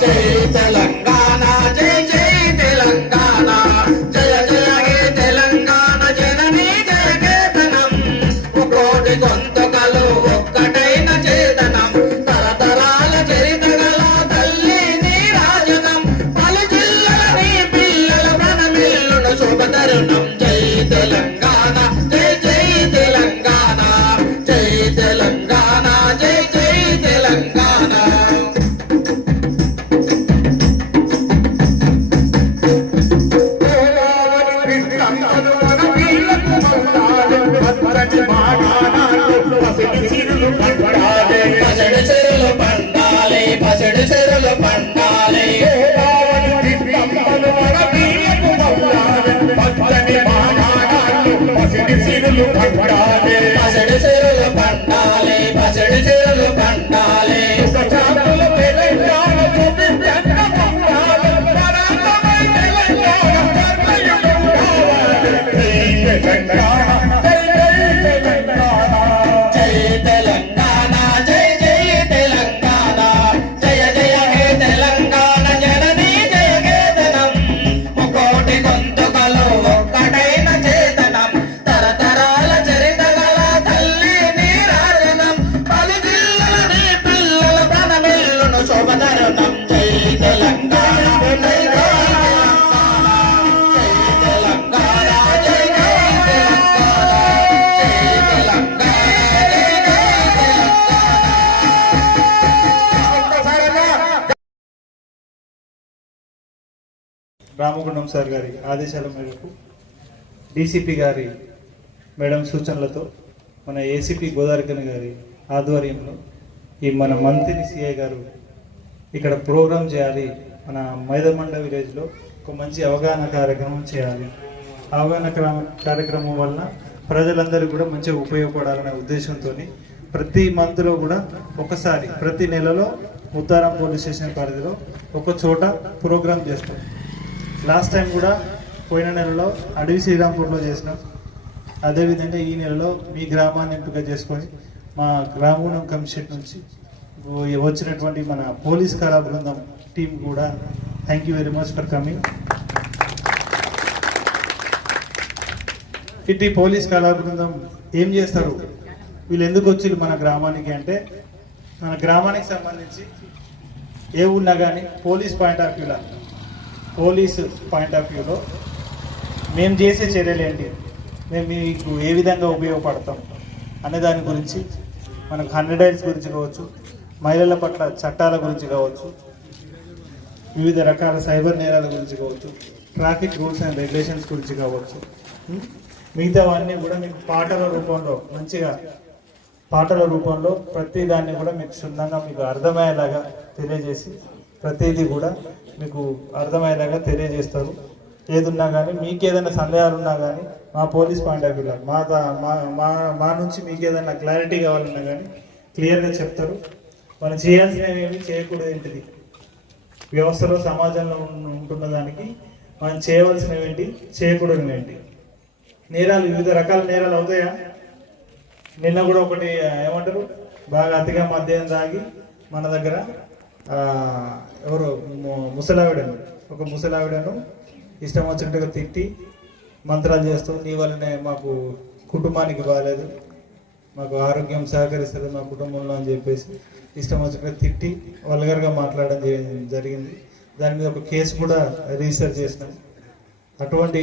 జై తెలంగాణ జై రామగుండం సార్ గారి ఆదేశాల మేరకు డీసీపీ గారి మేడం సూచనలతో మన ఏసీపీ గోదావరికని గారి ఆధ్వర్యంలో ఈ మన మంత్రి సిఐ గారు ఇక్కడ ప్రోగ్రాం చేయాలి, మన మైదమండ విలేజ్లో ఒక మంచి అవగాహన కార్యక్రమం చేయాలి. అవగాహన కార్యక్రమం వలన ప్రజలందరికీ కూడా మంచిగా ఉపయోగపడాలనే ఉద్దేశంతో ప్రతి మంత్లో కూడా ఒకసారి ప్రతి నెలలో ముత్తారం పోలీస్ స్టేషన్ పరిధిలో ఒక చోట ప్రోగ్రాం చేస్తాం. లాస్ట్ టైం కూడా పోయిన నెలలో అడవి శ్రీరాంపూర్లో చేసినాం. అదేవిధంగా ఈ నెలలో మీ గ్రామాన్ని ఎంపిక చేసుకొని మా గ్రామీణ కమిషన్ నుంచి వచ్చినటువంటి మన పోలీస్ కళా బృందం టీం కూడా thank you very much for coming. ఇటు పోలీస్ కళా బృందం ఏం చేస్తారు, వీళ్ళు ఎందుకు వచ్చి మన గ్రామానికి అంటే, మన గ్రామానికి సంబంధించి ఏ ఉన్నా కానీ పోలీస్ పాయింట్ ఆఫ్ వ్యూలో మేము చేసే చర్యలు ఏంటి, మేము మీకు ఏ విధంగా ఉపయోగపడతాం అనే దాని గురించి, మనకు 100 డైల్స్ గురించి కావచ్చు, మహిళల పట్ల చట్టాల గురించి కావచ్చు, వివిధ రకాల సైబర్ నేరాల గురించి కావచ్చు, ట్రాఫిక్ రూల్స్ అండ్ రెగ్యులేషన్స్ గురించి కావచ్చు, మిగతావన్నీ కూడా మీకు పాటల రూపంలో ప్రతి దాన్ని కూడా మీకు క్షుణ్ణంగా మీకు అర్థమయ్యేలాగా తెలియజేసి ప్రతిదీ కూడా మీకు అర్థమయ్యేలాగా తెలియజేస్తారు. ఏదున్నా కానీ మీకు ఏదైనా సందేహాలు ఉన్నా కానీ మా పోలీస్ పాయింట్ ఆఫ్ వ్యూలో మా నుంచి మీకు ఏదైనా క్లారిటీ కావాలన్నా కానీ క్లియర్గా చెప్తారు. మనం చేయాల్సినవి ఏమి, చేయకూడదు ఏంటిది, వ్యవస్థలో సమాజంలో ఉంటున్న దానికి మనం చేయవలసినవి ఏంటి, చేయకూడదు ఏంటి, నేరాలు వివిధ రకాల నేరాలు అవుతాయా. నిన్న కూడా ఒకటి ఏమంటారు, బాగా అతిగా మద్యం తాగి మన దగ్గర ఎవరు ఒక ముసలావిడను ఇష్టం వచ్చినట్టుగా తిట్టి మంత్రాలు చేస్తూ, నీ వల్లనే మాకు కుటుంబానికి బాగాలేదు, మాకు ఆరోగ్యం సహకరిస్తుంది మా కుటుంబంలో అని చెప్పేసి ఇష్టం వచ్చినట్టుగా తిట్టి వల్గర్గా మాట్లాడడం జరిగింది. దాని మీద ఒక కేసు కూడా రిజిస్టర్ చేసినాం. అటువంటి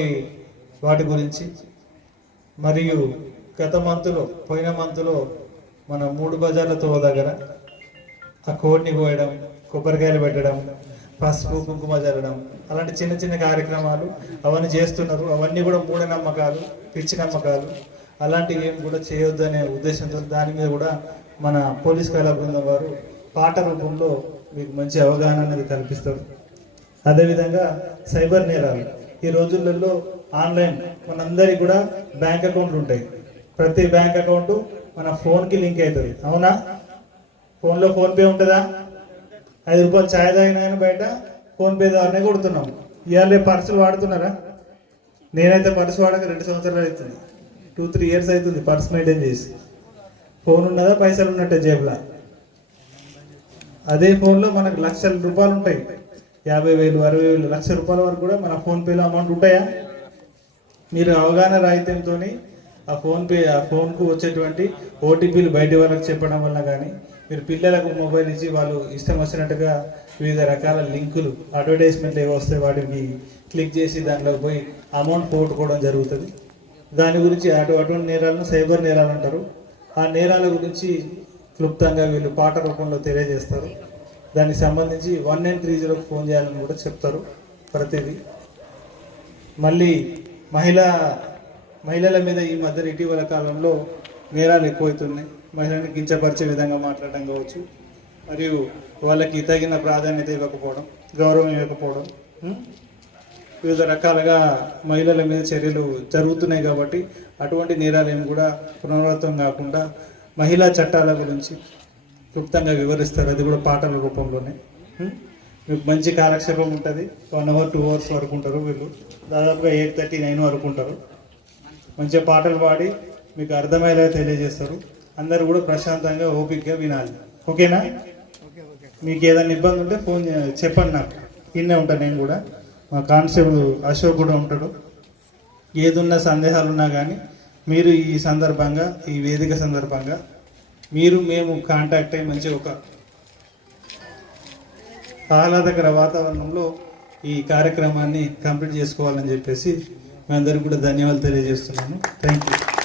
వాటి గురించి మరియు పోయిన మంత్లో మన 3 బజార్లతో దగ్గర ఆ కోడిని కోయడం, కొబ్బరికాయలు పెట్టడం, పసుపు కుంకుమ జరగడం, అలాంటి చిన్న చిన్న కార్యక్రమాలు అవన్నీ చేస్తున్నారు. అవన్నీ కూడా మూఢనమ్మకాలు, పిచ్చి నమ్మకాలు, అలాంటివి ఏం కూడా చేయొద్దు అనే ఉద్దేశంతో దాని మీద కూడా మన పోలీస్ కళా బృందం వారు పాట రూపంలో మీకు మంచి అవగాహన అనేది కల్పిస్తారు. అదేవిధంగా సైబర్ నేరాలు ఈ రోజులలో ఆన్లైన్ మనందరికీ కూడా బ్యాంక్ అకౌంట్లు ఉంటాయి. ప్రతి బ్యాంక్ అకౌంట్ మన ఫోన్కి లింక్ అవుతుంది. అవునా? ఫోన్లో ఫోన్పే ఉంటుందా? 5 రూపాయలు ఛాయ్ తాగినా కానీ బయట ఫోన్పే ద్వారానే కొడుతున్నాం. ఇవాళ పర్సులు వాడుతున్నారా? నేనైతే పర్సు వాడక 2 సంవత్సరాలు అవుతుంది, 2-3 ఇయర్స్ అవుతుంది పర్స్ మెయింటైన్ చేసి. ఫోన్ ఉన్నదా, పైసలు ఉన్నట్టే జేబులా. అదే ఫోన్లో మనకు లక్షల రూపాయలు ఉంటాయి, 50,000, 60,000, ₹1,00,000 వరకు కూడా మన ఫోన్పేలో అమౌంట్ ఉంటాయా? మీరు అవగాహన రాహిత్యంతో ఆ ఫోన్కు వచ్చేటువంటి ఓటీపీలు బయట వాళ్ళకి చెప్పడం వల్ల కానీ, మీరు పిల్లలకు మొబైల్ ఇచ్చి వాళ్ళు ఇష్టం వచ్చినట్టుగా వివిధ రకాల లింకులు, అడ్వర్టైజ్మెంట్లు ఏవో వస్తే వాటికి క్లిక్ చేసి దాంట్లోకి పోయి అమౌంట్ పోగొట్టుకోవడం జరుగుతుంది. దాని గురించి అటువంటి నేరాలను సైబర్ నేరాలు అంటారు. ఆ నేరాల గురించి క్లుప్తంగా వీళ్ళు పాట రూపంలో తెలియజేస్తారు. దానికి సంబంధించి 1930కు ఫోన్ చేయాలని కూడా చెప్తారు ప్రతిదీ. మళ్ళీ మహిళల మీద ఈ మధ్య ఇటీవల కాలంలో నేరాలు ఎక్కువవుతున్నాయి. మహిళని కించపరిచే విధంగా మాట్లాడడం కావచ్చు, మరియు వాళ్ళకి తగిన ప్రాధాన్యత ఇవ్వకపోవడం, గౌరవం ఇవ్వకపోవడం, వివిధ రకాలుగా మహిళల మీద చర్యలు జరుగుతున్నాయి. కాబట్టి అటువంటి నేరాలు ఏమి కూడా పునరావృతం కాకుండా మహిళా చట్టాల గురించి క్లుప్తంగా వివరిస్తారు. అది కూడా పాటల రూపంలోనే. మీకు మంచి కాలక్షేపం ఉంటుంది. 1 hour 2 hours వరకు ఉంటారు వీళ్ళు. దాదాపుగా 8:30-9 వరకు ఉంటారు. మంచిగా పాటలు పాడి మీకు అర్థమయ్యేలా తెలియజేస్తారు. అందరూ కూడా ప్రశాంతంగా ఓపికగా వినాలి. ఓకేనా? మీకు ఏదైనా ఇబ్బంది ఉంటే ఫోన్ చెప్పండి, నాకు ఇన్నే ఉంటాను. నేను కూడా, మా కానిస్టేబుల్ అశోక్ కూడా ఉంటాడు. ఏదున్నా సందేహాలు ఉన్నా కానీ మీరు ఈ వేదిక సందర్భంగా మేము కాంటాక్ట్ అయ్యి మంచి ఒక ఆహ్లాదకర వాతావరణంలో ఈ కార్యక్రమాన్ని కంప్లీట్ చేసుకోవాలని చెప్పేసి మీ అందరికీ కూడా ధన్యవాదాలు తెలియజేస్తున్నాను. Thank you.